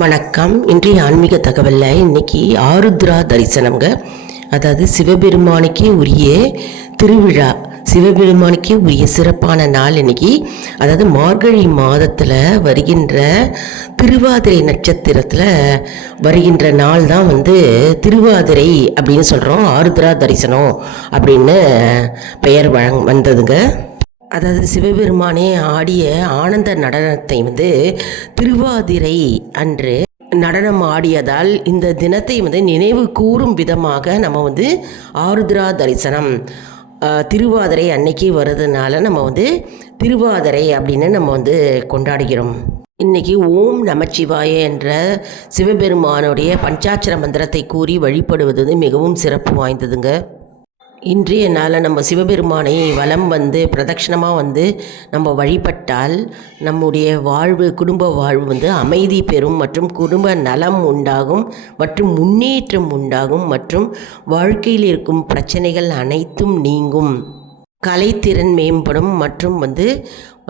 வணக்கம். இன்றைய ஆன்மீக தகவலில் இன்னைக்கு ஆருத்ரா தரிசனம்ங்க. அதாவது சிவபெருமானுக்கே உரிய திருவிழா, சிவபெருமானுக்கே உரிய சிறப்பான நாள் இன்னைக்கு. அதாவது மார்கழி மாதத்தில் வருகின்ற திருவாதிரை நட்சத்திரத்தில் வருகின்ற நாள் தான் திருவாதிரை அப்படின்னு சொல்கிறோம். ஆருத்ரா தரிசனம் அப்படின்னு பெயர் வந்ததுங்க. அதாவது சிவபெருமானே ஆடிய ஆனந்த நடனத்தை திருவாதிரை அன்று நடனம் ஆடியதால் இந்த தினத்தை நினைவு கூறும் விதமாக நம்ம ஆருத்ரா தரிசனம் திருவாதிரை அன்னைக்கு வருதுனால நம்ம திருவாதிரை அப்படின்னு நம்ம கொண்டாடுகிறோம். இன்றைக்கி ஓம் நமச்சிவாய என்ற சிவபெருமானுடைய பஞ்சாட்சர மந்திரத்தை கூறி வழிபடுவது மிகவும் சிறப்பு வாய்ந்ததுங்க. இன்றைய நாளில் நம்ம சிவபெருமானை வலம் பிரதட்சணமாக நம்ம வழிபட்டால் நம்முடைய வாழ்வு, குடும்ப வாழ்வு அமைதி பெறும் மற்றும் குடும்ப நலம் உண்டாகும் மற்றும் முன்னேற்றம் உண்டாகும் மற்றும் வாழ்க்கையில் இருக்கும் பிரச்சனைகள் அனைத்தும் நீங்கும், கலைத்திறன் மேம்படும் மற்றும்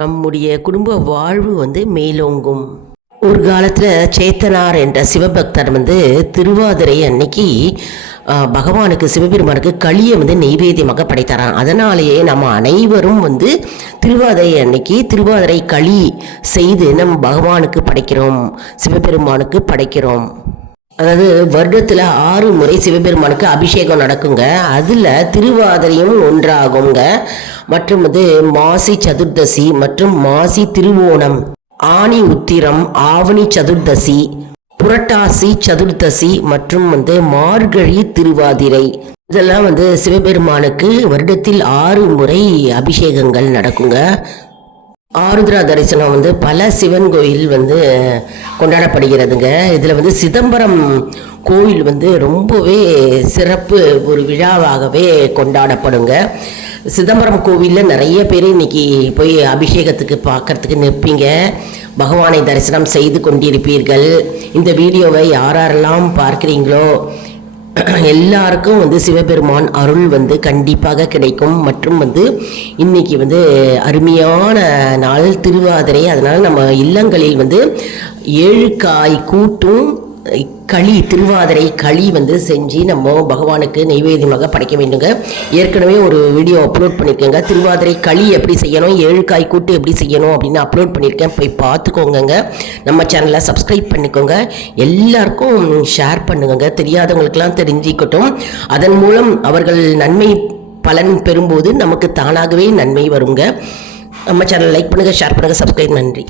நம்முடைய குடும்ப வாழ்வு மேலோங்கும். ஒரு காலத்தில் சேத்தனார் என்ற சிவபக்தர் திருவாதிரை அன்னைக்கு பகவானுக்கு, சிவபெருமானுக்கு களியை நெய்வேத்தியமாக படைத்தாராம். அதனாலேயே நம்ம அனைவரும் திருவாதிரை அன்னைக்கு திருவாதிரை களி செய்து நம்ம பகவானுக்கு படைக்கிறோம், சிவபெருமானுக்கு படைக்கிறோம். அதாவது வருடத்தில் 6 முறை சிவபெருமானுக்கு அபிஷேகம் நடக்குங்க. அதில் திருவாதிரையும் ஒன்றாகுங்க. மற்றும் மாசி சதுர்தசி மற்றும் மாசி திருவோணம், ஆனி உத்திரம், ஆவணி சதுர்தசி, புரட்டாசி சதுர்தசி மற்றும் மார்கழி திருவாதிரை, இதெல்லாம் சிவபெருமானுக்கு வருடத்தில் 6 முறை அபிஷேகங்கள் நடக்குங்க. ஆருத்ரா தரிசனம் பல சிவன் கோயில் கொண்டாடப்படுகிறதுங்க. இதில் சிதம்பரம் கோயில் ரொம்பவே சிறப்பு ஒரு விழாவாகவே கொண்டாடப்படுங்க. சிதம்பரம் கோவிலில் நிறைய பேர் இன்றைக்கி போய் அபிஷேகத்துக்கு பார்க்கறதுக்கு நிற்பீங்க, பகவானை தரிசனம் செய்து கொண்டிருப்பீர்கள். இந்த வீடியோவை யாரெல்லாம் பார்க்குறீங்களோ எல்லாருக்கும் சிவபெருமான் அருள் கண்டிப்பாக கிடைக்கும். மற்றும் இன்னைக்கு அருமையான நாள் திருவாதிரை. அதனால் நம்ம இல்லங்களில் 7 காய் கூட்டும் களி, திருவாதிரை களி செஞ்சு நம்ம பகவானுக்கு நெய்வேத்தியமாக படைக்க வேண்டுங்க. ஏற்கனவே ஒரு வீடியோ அப்லோட் பண்ணியிருக்கேங்க, திருவாதிரை களி எப்படி செய்யணும், 7 காய் கூட்டு எப்படி செய்யணும் அப்படின்னு அப்லோட் பண்ணியிருக்கேன், போய் பார்த்துக்கோங்க. நம்ம சேனலை சப்ஸ்கிரைப் பண்ணிக்கோங்க, எல்லாருக்கும் ஷேர் பண்ணுங்க, தெரியாதவங்களுக்கெல்லாம் தெரிஞ்சுக்கட்டும். அதன் மூலம் அவர்கள் நன்மை பலன் பெறும்போது நமக்கு தானாகவே நன்மை வருங்க. நம்ம சேனலை லைக் பண்ணுங்கள், ஷேர் பண்ணுங்கள், சப்ஸ்கிரைப். நன்றி.